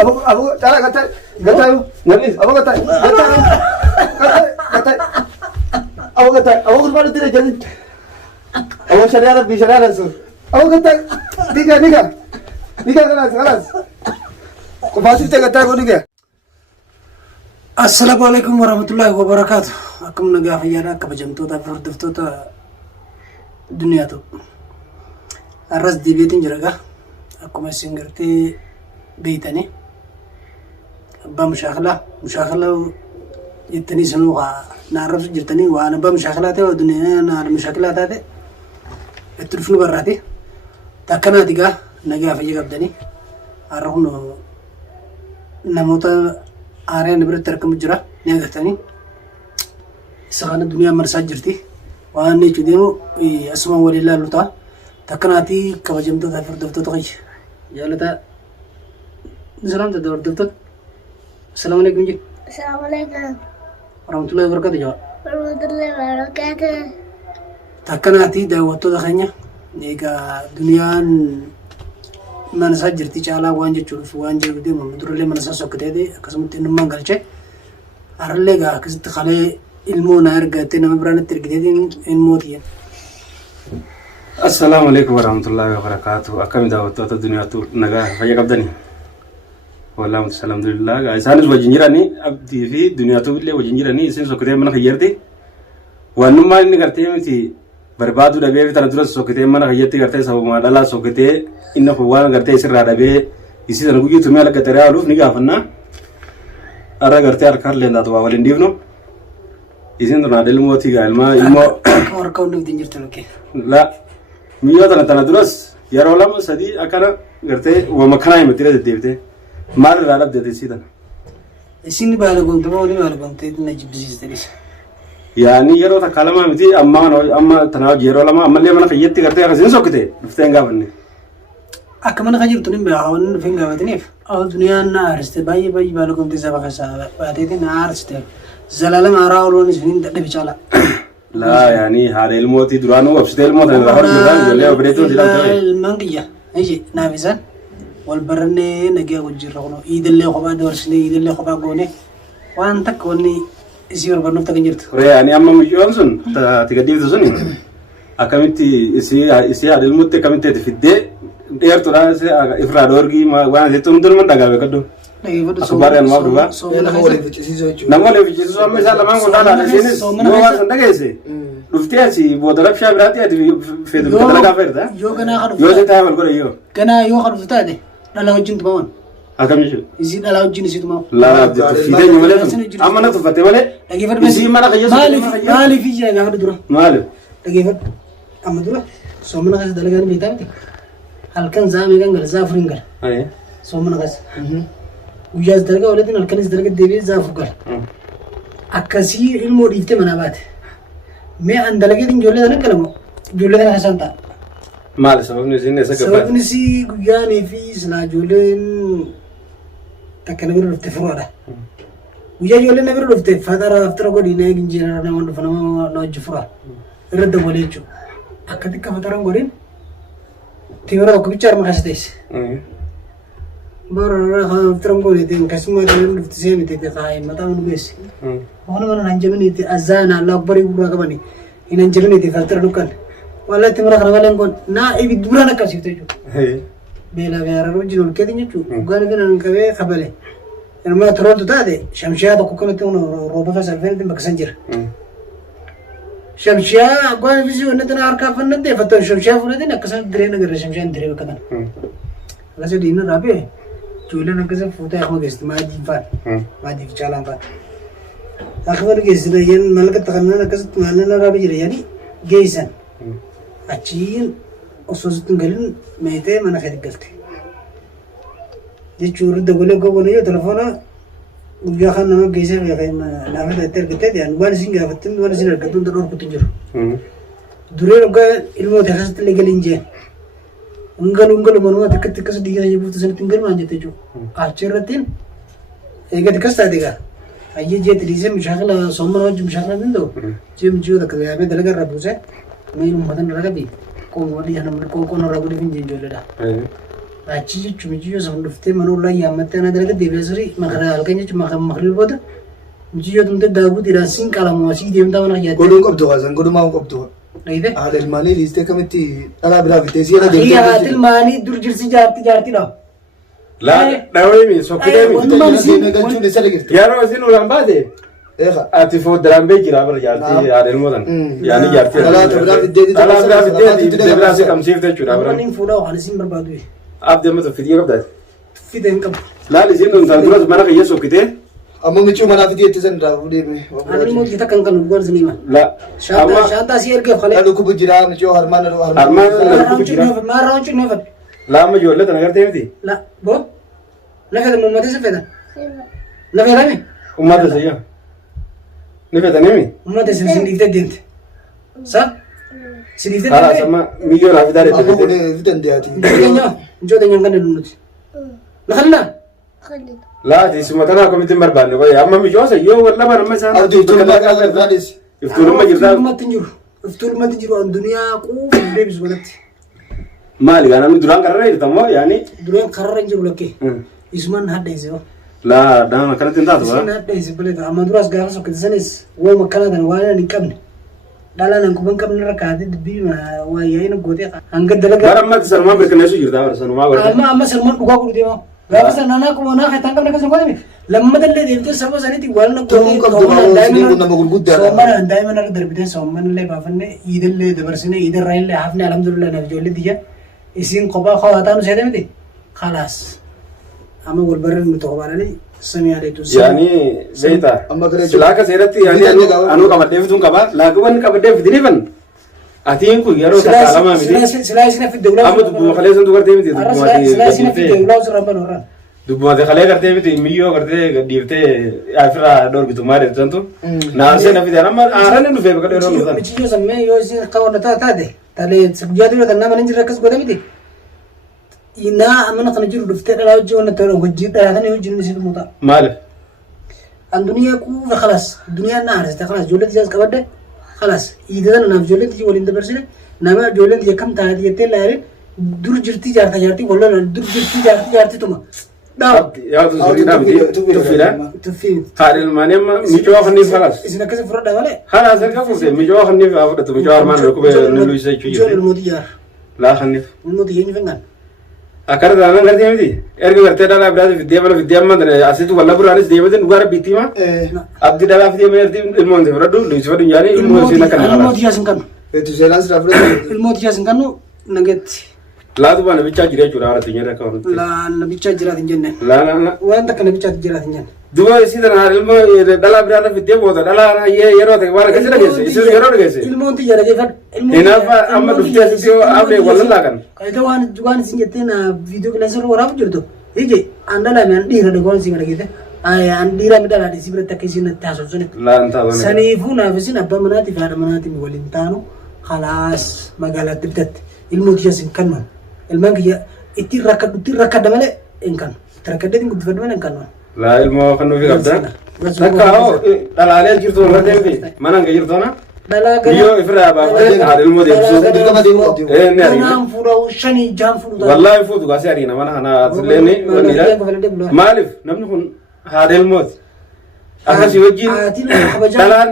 Abu cara kata nani abu kata abu kurban tidak jadi abu syariat sur abu kata nikah kelas kau pasti kata kau nikah. Assalamualaikum warahmatullahi wabarakatuh. Akkam nagaa fayyaadha akka kabajamtoota fi hordoftoota duniyaa ta'u. Arras diibeetiin jira egaa akkuma isin gartee beeytanii abbaa mushaakilaa jettanii sanuu na arrabsu jirtanii waan abbaa mushaakilaa ta'e waa duniyaa na mushaakilaa taate itti dhufnu barraati. Takkanaati egaa nagaa fayya qabdanii har'a kun namoota aareen biratti argamu jira ni agartanii isa kana duniyaa marsaa jirti waan jechuun deemu asuma waliin ilaallu ta'a. Takkanaati kabajamtoota fi hordoftoota kiyya jaalataa salaamta hordoftoota assalaamu alaikum ji. Assalamu alaikum. Warahmatullahi wabarakatuh jawaa. Warahmatullahi wabarakatuh. Takkanaati daawwattoota keenya egaa duniyaan manasaa jirti caalaa waan jechuudhaaf waan jedhu deemu durallee manasaa sokkatee akkasumatti innummaan galchee harallee egaa akkasitti qalee ilmoo na ergattee nama biraanitti ergiteetiin ilmootiin. Assalamu alaikum warahmatullahi wabarakatuh. Akkam daawwattoota duniyaatu nagaa fayya qabdanii. Wallaahi alhamdulillah. Isaanis wajjin jiranii abdii fi duniyaatu illee wajjin jiranii isin sokkatee mana fayyarti. Waanummaa inni gartee miti barbaadu dhabee tana dura sokkatee mana fayyatti gartee sababuma dhalaa sokkatee inni waan gartee isirraa dhabee isii sana guyyuu tumee alga taree haaluuf ni gaafannaa. Arra gartee harkaan leendaatu waa waliin dhiifnu. Isin tunaa ilmootii gaa ilmoo. Harka hundi ittiin jirtu lukkee. La miyyoo tana duras yeroo lama sadii akkana gartee wama kanaa himatti deddeebitee maal irraa dhabdee isii tana. Isin baala goomtee walii baala goomtee na jibbisiistenis. Yaani yeroo takka lama miti amma tana hojii yeroo lama ammallee mana fayyatti gartee akkasiin sokkite dhuftee hin gaafanne. Akka mana kan jirtu ni beekaa waan dhufee hin gaafataniif duniyaan na aariste baay'ee baala goomtee saba keessaa baateetiin na aariste zalaalama haaraa ooluun isiniin dadhabe caala. Laa yaani haadha ilmootii duraanuu obsitee ilmoota irraa hojjetan ijoollee obireetuu jiran ta'e. Ilmaan kiyya iji naaf isaan wal barannee nagaa wajjirra kunoo iidallee kophaa dabarsinee iidallee kophaa goone waan takka wanni isii barbaannuuf takka jirtu. Yaani amma muyyoon sun ati gaddiiftu suni akkamitti isii haadha ilmootti akkamitti itti fiddee dheertuudhaan ifraa dhoorgii waan asitti hundinuma dhagaame kaddu. Akbaareen maaf dhufaa. Nama waliin ficcisiisuu jechuudha. Nama waliin ficcisiisuu amma isaan lamaan kun dhaadhaan isheenis yoo waan san dhageesse dhuftee asii booda labshaa biraatti ati feetu biqilaa gaafa jirta. Yoo ganaa kan Yoo si taa'e wal godhe yoo. ganaa yoo kan dhuftu taate dhala wajjin tumaman. Akkam jechuudha. Isii dhala wajjin isii tumaman. Laa fiidee ñu malee sun amma na tuffatte malee. Isii mana qayyee maaliif ija gaafa dura. Maaliif. Dhageeffadhu amma dura soomana keessa dalagaan beektaa miti halkan zaamee kan gala zaafur hin gala soomana keessa guyyaas dalagaa waliin halkanis dalaga deebi'ee zaafur gala akkasii ilmoo dhiiftee manaa baate mee an dalageetiin ijoollee sana galamu ijoollee kana keessaan ta'a. Maali sababni isiin eessa gabaa? Sababni isii guyyaanii fi silaa ijoolleen takka na bira dhufte furoodha. Guyyaa ijoolleen na bira dhufte fatara godhiin eegin jeera nama dhufa nama na wajji furaa. Irra dabalee jechuudha. Akka xiqqa fataraan godhin timira tokko bicha harma keessa teesse. Bara fataraan godhite akkasuma illee dhufti seemite kaa'ee mataa nu geesse. Waan mana hin jabiniiti azzaana Allah barii gurraa qabani hin jabiniiti fatara dukkan. Wallahi timira kana malee kun naa ibiddu biraan akkasiifte jechuudha. Beelaa fi hararra wajjin ol keetiin jechuudha. Dhugaan kana qabee qabale. Ilmaa turoontu taate shamshiyaa tokko kanatti rooba keessa alfeetti bakka san jira. Shamshiyaa abbaan ofisii wanti tana harkaa fannatee fattoon shamshiyaa fudhateen akkasuma diree nagarra shamshiyaan diree bakka tana. Akkasuma diinna raabee ijoolleen akkasuma fuutee akkuma geessitu maadii fa'aa maadii fi caalaan fa'aa. Akkuma geessitu yeen malakatti kanneen akkasitti maalina raabee jira yaani geessan achiin osoo sitti hin galin meetee mana keessa galte. Jechuun irra dabalee gogoon yoo telefoona guyyaa kan nama geessee laafee ta'e argattee yaani waan isin gaafattin waan isin argattu hunda dhorkutti jiru. Duree dhugaa ilmoota keessatti illee galiin jeen. Ungalu manuma xiqqatti akkas dhiigaa jechuutu sanitti hin galmaan jette jechuudha. Achi irrattiin eegatti akkas taate egaa. Ayyee jeetti dhiisee mishaakila soomana wajjin mishaakila hin ta'u. Jee mijiyoota akka yaabee dalagaa irraa buusee miil uummatan irraa qabi. Qomoo dhiyaa namni qoqqoon irraa godhee hin jeen ijoolleedha. achi jechuun mijiyyoo san dhuftee manuu irraa yaammattee ana dalaga deebi'ee makara halkan jechuun makara booda mijiyyoo tumte daawwitiidhaan siin qalamu asii deemtaa mana yaadde. Godhuun qabdu haasan godhumaa hin qabdu. Dhayibe. Haadha ilmaanii liistee kamitti dhalaa biraa bitee si'a deemtee. Haadha ilmaanii dur jirsi jaartiidha. Laa dhawee mi sokkitee mi. Yeroo isin ulan baate. Ati foodaraan bee jira bara jaartii haadha ilmootan. Yaani jaartii. Dhalaa biraa fiddee biraa si qabsiifte jechuudha. Manni fuudhaa waan isin barbaadu. Abdii amma tuffitee qabdaati. Tuffitee hin qabu. Laal isin dhuntaan duras mana kiyya sokkitee. Amma michuu manaa fidee itti san irraa fuudhee. Ani immoo gita kan dhugaan isin hima. Shaantaa si ergeef kalee. Dhukku bujjiraa michuu harmaan Maarraa huccuu neefat. Laa amma ijoollee tana gartee miti. La boo. Nafeeta uummatee si feetan. Nafeetami. Uummata sayyaa. Ni feetanii uummatee si dhiiftee deemte. Sa? Si dhiiftee deemte. deemte. Sama miyyoo naa fidaa deemte. Amma kun fidan deeyaati. Njoo teenyaan kan nuti. Nakhalina. Laati isuma kanaa komitiin barbaanne qoye amma miyyoosa yoo wallaba nama isaan. Abdii iftuunuma kan gargaadhes. Iftuunuma jirtaa. Iftuunumatti jiru. Iftuunumatti jiru an duniyaa quufu deebisu walatti. Maali gaa namni duraan kararra jirtamoo yaani. Duraan kararra hin jiru lakkee. Isumaan hadheesse yoo. Laa daama kanatti hin taatu Isin hadheesse bileeta amma duraas gaafa sokkatisanis wooma kanatan waan hin qabne. Dhalaan an kuban qabne irra kaatee dubbii waa yaa'ina gootee hanga dalagaa. Bara ammatti sanumaa mirkaneessuu jirtaa bara sanumaa godhate. Amma sanumaan dhugaa guddatee moo. Gaafa sana naa kuma naa kaitan qabne akkasuma godhame. Lammataa illee deemtee saba sanitti waan soomana daa'imman irra darbitee soomana illee baafannee iidallee dabarsinee iidarraa illee hafnee alhamdulillah naaf ijoollee biyya isin kophaa hawaataa nu seete miti. Khalaas. Amma wal barreen nuti qobaadhanii samii adeetu. Yaani beeyta. Silaa akka seeratti yaani anuu qabadhee fituun qaba. Laakiwwan qabadhee fitiniifan. Atiin kun yeroo tattaalamaa miti. Silaa isin afidde ulaa. Amma dubbuma kalee sun dubartee miti. Silaa isin afidde ulaa osoo rabban warraan. Dubbuma kalee gartee miti miyyoo gartee gadhiiftee afirraa dhoorgitu maal jedhamtu. Naansee na fidee amma aaraan hin dhufee bakka dheeroo nuutan. Michiyyoo sammee yoo isin qabanna taate talee guyyaa duraa kan nama hin jirre akkas godhe miti. Inaa amana kana jiru dhuftee dhalaa hojii waan ta'e hojii dhalaatanii hojiin isitu muuta. Maaliif? An duniyaa kuufa khalaas duniyaan na haarsite khalaas ijoollee tijaas qabadde khalaas iidatan naaf ijoolleen tijii waliin dabarsine nama ijoolleen tija kam taate jettee laalee dur jirtii jaartii wallola dur jirtii jaartii tuma. Yaadu sirriidhaa miti tuffiidha. Tuffii. Haadha ilmaanii amma miicoo kanniif khalaas. Isin akkasii fudhadha malee. Khalaas erga fuute miicoo kanniif haa fudhatu miicoo harmaan rukkubee nullu isa jechuu Ijoollee ilmootii jaara. Laa kanniif. Ilmootii eenyu fengaan. Akkana taanaan gartee miti erga gartee dhalaa biraati fiddee mana fiddee amma asitti walla biraanis deemate dhugaa rabbiitti hima abdii dhalaa fiddee meerti ilmoon fudhadhu luisi fadhu nyaani ilmoo isiin akkana kalaas. Ilmootii yaasin kannu. Seenaas irraa fudhatu. Ilmootii yaasin kannu nageetti. Laatu baa nabichaa jira jechuudha haala addunyaa akka waanti. Nabichaa jiraat hin jenne. Laa. Waan takka nabichaatti jiraat hin jenne. Duba isii tana ilmoo dhalaa biraata fiddee booda dhalaa yeroo ta'e waan akkasii dhageesse isin yeroo dhageesse. Ilmoon tiyya dhageeffadhu. Inaaf amma dhuftee asitti abdee wallan laakan. Qaayita waan isin jettee na viidiyoo qilleensa irra waraabu jirtu. Ije an dhalame an dhiira dhagoon isin dhageette. An dhiira mi dhalaadhe isii biratti akka isin natti haasofsanitti. Laan taa'u. Saniifuu naaf isin abbaa manaatiif haadha manaatiin waliin taanu khalaas magaalaatti bitatte. Ilmoo tiyya isin kannu. Ilmaan kiyya ittiin rakkadda malee hin kannu. Itti rakkaddeetiin guddifadhu malee hin kannu. Laa ilmoo kan nuufi qabda. Takka hoo dhalaalee jirtu irra deemti mana hanga jirtoona. Biyyoo ifirraa baafatee haadha ilmoo deebisuu. Kanaan fuudhaa shanii jaan fuudhu. Wallaahi fuutu kaasee ariina mana kana atillee waliidha. Maaliif namni kun haadha ilmooti. Akkasii wajjin dhalaan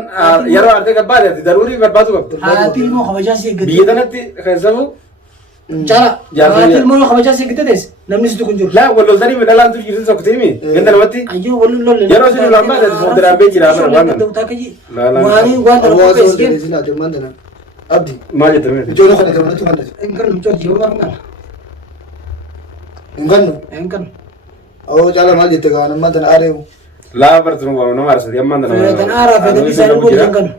yeroo arte gabbaadhe ati daruurii barbaadu qabdu. Haati ilmoo kabajaa si eeggate. Biyya kanatti keessafuu. Haati ilmoo kabajaa si eeggate teesse namni situ kun jiru. Laa walloltanii mi dhalaan tu jirti tokko tiimi ganda namatti. Ayyoo walloon lolle. Yeroo isin ulaan baate sooddiraan bee jira bara waan kana. Waan tokko qopheessite. Abdi. Maal jettame? Ijoollee kana gammadatu kan taate. Hin kannu michooti yoo margan. Hin kannu. Hin kannu. Caala maal jette gaa nammaa tana aareewu. Laa bartuun waa nama arsati ammaan tana. Tan aaraa fedhan isaa ilmoo hin kannu.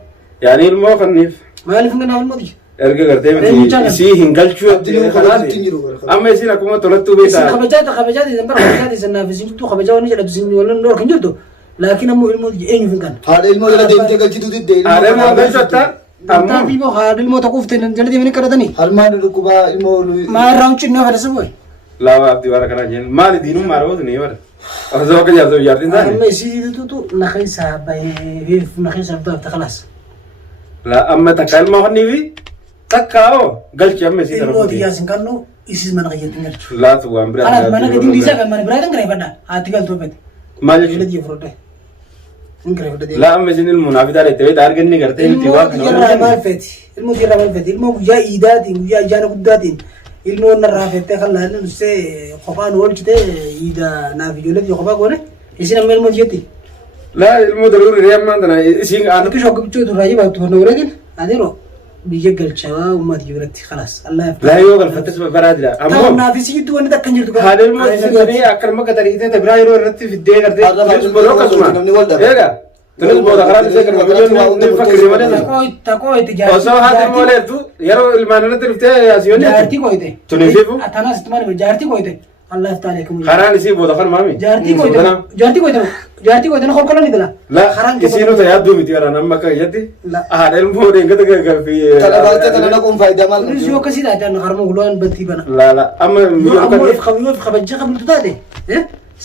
Yaani ilmoo kanniif. Maaliif hin kannu ilmooti? Erga gartee miti isii hin galchuu amma isin akkuma tolattuu beektaa. Kabajaati zambara kabajaati sannaaf isin tuttuu kabajaa waan jedhatu isin waliin dhoor kan jirtu laakiin ammoo ilmooti eenyu hin kannu. Haadha ilmoo jala deemtee galchitu didde. Haadha ilmoo galchatta. Ammoo biiboo haadha ilmoo tokko uffite jala deemanii kadhatanii. Harmaan dhukkubaa ilmoo. Maa irraa huccin nama fedhasa boy. Laawa abdii waan akkanaa jennu maali diinuun maal ootu ni bara. Osoo akka jaartuu jaartiin taane. Amma isii tutu na keessa bahee na keessa dhufte khalaas. La amma takka ilmoo kannii fi takka oo galchi amma isii ilmooti yaasin kannu isis mana kayyatin galchu. laatu waan biraa Alat mana kadin disa kan mana berada ngare fada. Ati gal topet. maal Ile di frode. Ngare fada de. laa amma isin ilmu naafidaa dhette beeta arganni gartee miti waa kana Ilmu mal feti. Ilmu jirra mal feti. Ilmu guyyaa iidaatiin guyyaa ijaana guddaatiin. Ilmu narraa fettee kan laallu nusee qophaan oolchite iida naaf ijoollee fi qophaa goone. Isin amma ilmu jetti. laa ilmu daruuri reemmaan tana isin aan Akka shokka bichuu turraa jibaa tufanna wareegin. Adeero biyya galchaa uummata jibiratti khalaas. Allah yaaf. laa yoo galfattes baraa jira Ta'u ammoo naaf isi jidduu wanni takka hin jirtu. haadha ilmoo isanii akkanuma gatariitee tabiraa yeroo irratti fiddee gartee tunis booda akkasuma eega tunis booda karaan isee kan mamayyoon ni fakkirri malee Takoo itti osoo haati ilmoo leertu yeroo ilmaan irratti dhuftee asiyoonni jaartii koyte. Tunififu? Atanas itti jaartii koyte. Allah yaaf taale kamu. karaan isii booda kan maami Jaartii koyte. Jaartii koyte na kolkolani dala. la isiinu ta yaadduu miti waraan amma akka iyyatti La. haadha ilmoo deengata gaggafi Kana baattee kana dhaquun faayidaa maal Kunis yoo akkasii taatan harma gulawaan bantii bana. la la amma Yoo miyyoo ammoo kan yoo kabajjaa qabdu taate.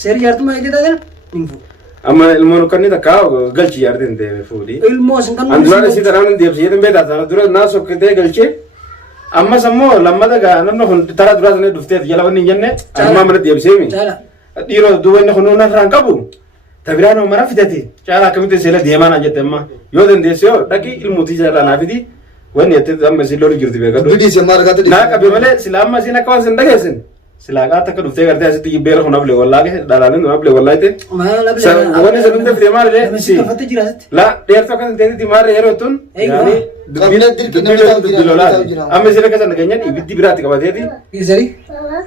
Seeri jaartummaa eegee taate hin fuudhu. amma ilmoon kanni takka galchi yaardeen deeme fuudhi Ilmoo sin kan an duraan isii tanaan deebisee jedhan beektaa sana dura naa sokkitee galchee ammas ammoo lammata gaa namni kun tara duraa sana dhufteet jala wanni hin jenne ammaa mana deebisee mi Caala. dhiiroo duuba inni kun nuuna irraan qabu tabiraan mara fidate caala akkamitti seela deemaa naan jette amma yoo dandeesse yoo dhaqi ilmuutii jala naa fidi wanni jettee amma isin lolu jirti beekadhu Bidii si maal gaata naa qabe malee sila amma isin akka waan sin dhageessin sila kaa takka dhuftee gartee asitti jibbeera kun hable wallaage dhalaaleen kun hable wallaayte wanni sun hundi fide maal Namisi kafatte jira asitti. la dheertuu akkas hin ta'initti maarra yeroo tun Eeyyama. Qabila dirqi namni ta'u jira. amma isin akka sana keenyan ibiddi biraatti qabateeti Isari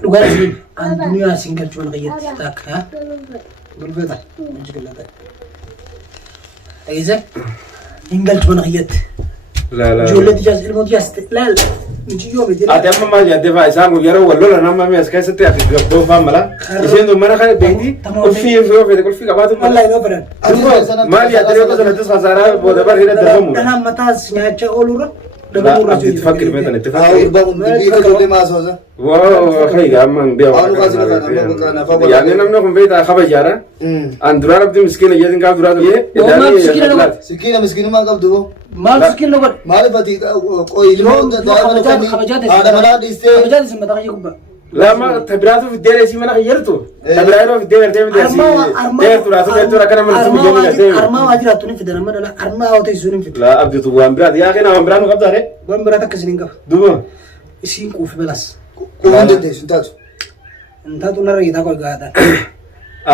dhugaa isin an duniyaa isin galchuu mana qayyatti takka. Gulfeeta. Jigallata. Eessa? Hin galchu mana qayyatti. la la Ijoollee tijaas ilmoo tijaas laal. Muciyyoo miti. ati amma maal yaadde faa isaan kun yeroo wal lola nama mi as keessatti ati gabboo faa mala isheen tun mana kana beekti qulfii yoo fedhe qulfii qabaatu Wallahi noo fedhan. maal yaadde yoo sanattis hasaaraa booda bar hidha darbamu Dhanaan mataas nyaachaa oolurra. abdi itti fakkiri meetan itti Haa fakkiri urbaan dubbii kan ijoollee maasoosa. waa fayga amma hin Waan dhugaa sila kana, amma bakka nafa beeku yaadne namni kun beektaa kabajaadha an duraan abdi miskiina jedhin gaaf duraa ta'e Maal miskiina nama? Sikiina miskiinummaa qabdu boo. Maal sikiin na godhe? Maaliif ati ilmoo daa'ima dhufanii haadha manaa dhiistee Kabajaan isin mataa kiyya gubbaa. lama tabiraatu fiddee reesii mana kayyartu tabiraa yeroo fiddee gartee miti asii deerturaatu deertura akkana mana summa jenni gartee Armaa waa jiraattu ni fida nama dhala. Armaa haa ta'e sun hin fida. la abditu waan biraati yaa keenaa waan biraa nu qabdaa de Waan biraa takka isin hin qaba. duuba Isiin quufi balas. quufuu dandeessu hin taatu. Intaatu narra hiitaa koo gaata.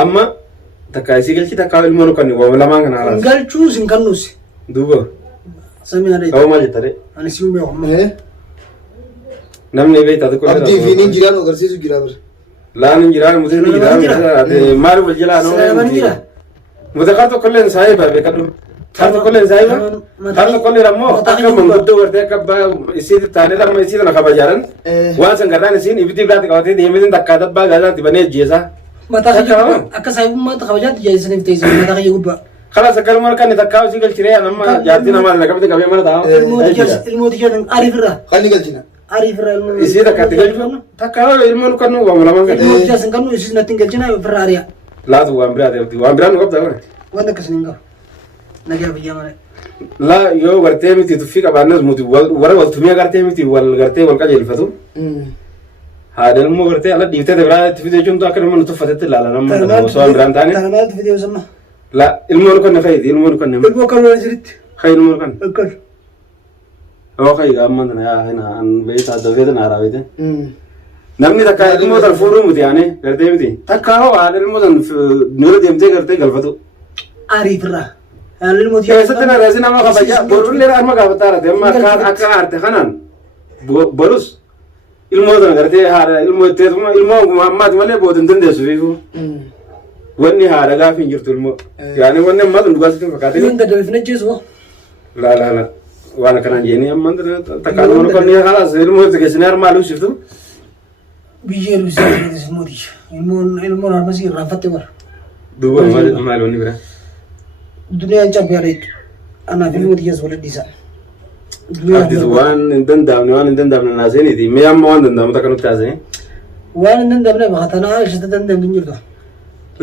amma takka isii galchi takka ilmoo nu kan waa lamaan kana halas Galchuu isin kannuusi. duuba Samii haa ta'uu maal jetta de Ani siin beeku. namni beektaa tokko Abdii fi niin jiraan agarsiisu jira bira. laan hin jiraan mutiin hin jiraan maal wal jalaa Salaamani jira. muta kar tokkollee hin saayee baa beekadhu kar tokkollee hin saayee kar tokkollee ammoo akka manguddoo gartee akka abbaa isii taanee amma isii tana kabajaaran waan san garraan isiin ibiddi biraatti qabatee deemeetiin takkaa dabbaa gaazaa banee ajjeesaa Mataa kiyya akka saayibummaa kabajaatti jaajisaniif ta'e mataa kiyya gubbaa. خلاص أكلم مرة كان يتكاو سيقل شريعة لما جاتنا مرة لقبت قبل مرة تعاو Ilmooti jedhan ariifirraa. Qalli galchina. Ariifirraa ilmoo. يصير تكاتي تكاو المون كانوا ولا ما كان Ilmooti jaasan kannu isis natti hin galchina ofirraa ari'a. لا تو وامبرا تبتي وامبرا نقبت أولا Waan akkas hin qabu. Nagaa biyyaa malee. لا يو غرتي متي تفيك أبانس موتي ورا والتمية غرتي متي والغرتي والكاجي الفتو هذا المو غرتي على ديوتة تبرا تفيدي جون تو أكلم من تفتت لا لا نما سؤال بران تاني Kana maaltu fidee sama? لا المون كنا فايد المون كنا Ilmoo kan wal jiritti. خير المون كان Akkas. هو خير أمان يا هنا أن بيت هذا بيت نارا بيت namni takka ilmoo tan fuudhuu miti yaane gartee miti takka hoo haadha ilmoo tan nura deemtee gartee galfatu Ariifirraa. Haalli ilmooti keessatti na reesi nama kabaja borullee arma gaafataa rate amma akka aarte kanaan borus ilmoo tan gartee haadha ilmoo itteetuma ilmoo ammaati malee booda hin dandeessu fiifu wanni haadha gaafi hin jirtu ilmoo yaani wanni ammaa tun dhugaa sitti fakkaate Ilmoon daddabeefina jeesu. la waan akkanaan jeeni amma takka ilmoo kan kalaas ilmoo itti keessanii armaa luusiftu Biyyee luusaa jedhetis ilmooti. Ilmoon harmasii irraanfatte bara. duuba maal wanni bira Duniyaan cabbiyaadha jechuudha. Anaaf ilmooti jees wal dhiisa. abditu waan hin danda'amne naaseeniiti mee amma waan danda'amu takka nutti haasee Waan hin dandamne baqatanaa ishata dandamne hin jirtu.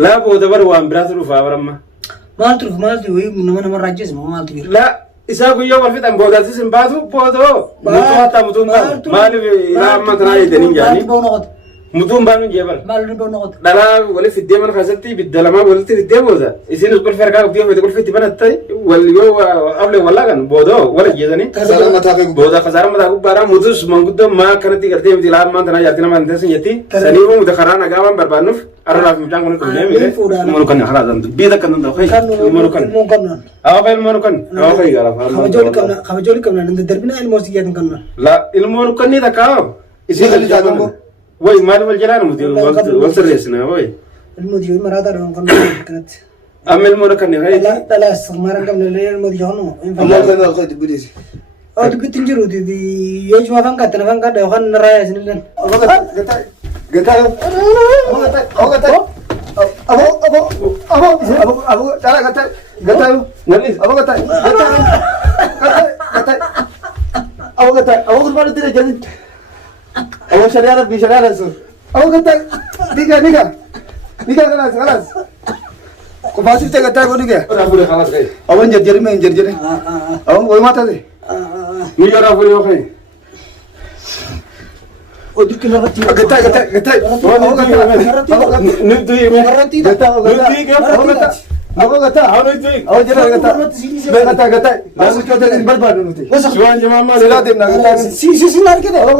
laa booda bar waan biraatu dhufaa baramma Maaltu dhufu maaltu wayii nama namarraa ajjeesima maaltu jira. laa Isa guyyaa wal fixan boodaattis hin baatu boodoo. Mutuu hatta mutuun baanu. Maaliif ilaa amma tanaa eeganii jaanii. Mutuun baanu jeebal. Dhalaa walitti fiddee mana keessatti ibidda lamaa walitti fiddee booda. Isinis qulfi harkaa qabdii ofii qulfi itti banattay wal yoo ablee wallaa kan boodoo wal ajjeesanii. Kasaara mataa kee Booda kasaara mataa gubbaadhaa mutus manguddoo maa kanatti gartee miti ilaa ammaan tanaa jaartii nama hin teessin jetti. Saniifuu muta karaa nagaa waan barbaannuuf arraaf mucaan kun dhufnee mire. Ilmoo kan haraa zantu biita kan danda'u. Ilmoo kan. Awwa ilmoo kan. Awwa kan gaara. Kabajooli qabna darbina ilmoo siyyaatin qabna. La ilmoo kan ni takkaa. Isin kan jaallamu. Woi maal wal jalaan muti wal sirreessina woi. Ilmoo diyo maraata dhaan kan kanatti. Amma ilmoo kan ni hayi. Dhalaas maraan qabna ilmoo diyo hanu. Amma kan alqa dubbisi. Oh dubbitin jiru di yoo cuma fan kattana fan kadda kan naraya isinilleen. Gataa. Abo chala gataa. Nalis abo gataa. Abo kurban dire jadi. Abo syariat bi syariat sur. Abo gataa. Diga kalas. Ko basit te gataa ko diga. Rafu khalas kai. Abo jerjeri. Abo koi mata de. Ni ya rafu yo kai. Oh dikira rati. Gataa. Abo gataa. Ni tu ye. Abo gataa. Abo jera gataa. Gataa. Asu chote din barbadu nuti. Suwan jama Sila demna gataa. Si nar kede. Abo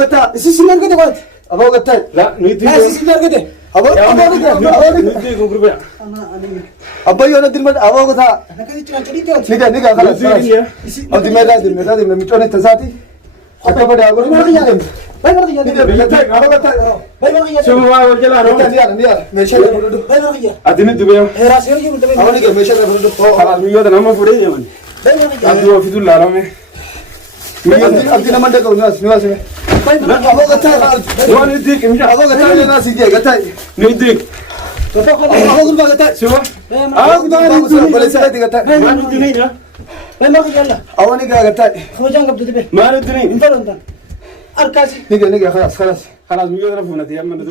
gataa. Si nar kede wat. Abo gataa. La ni tu. Si nar kede. Abo Ni tu ko grup ya. Abo yo na din bad abo gataa. Nakasi cuma cedi tu. Niga khalas. Ab dimeda mitone tasati. Apa pada aku ni? Baik berarti ya. Abo gataa. Baik berarti ya. Semua wal jalan. Niya. Mesha na budu. Baik berarti ya. Adini tu ya. Heras yo juga tapi. Abo ni ke mesha na budu. Khalas ni yo da nama fure je man. Baik berarti ya. Abdu fi dul laram me. Abdi na mande ko niwas me. Baik berarti. Abo gataa. Suwan ni dik imja. Abo gataa na si dia gataa. Ni dik. Toto kalau. Abo kurba gataa. Suwan. Abo gataa. Boleh saya gataa. Man tu ni ya. Baik berarti ya lah. Abo ni gataa. Kamu jangan kabut deh. Man tu ni. Entar. Arkasi. Niga khalas. Khalas ni yo da rafu na ti amma da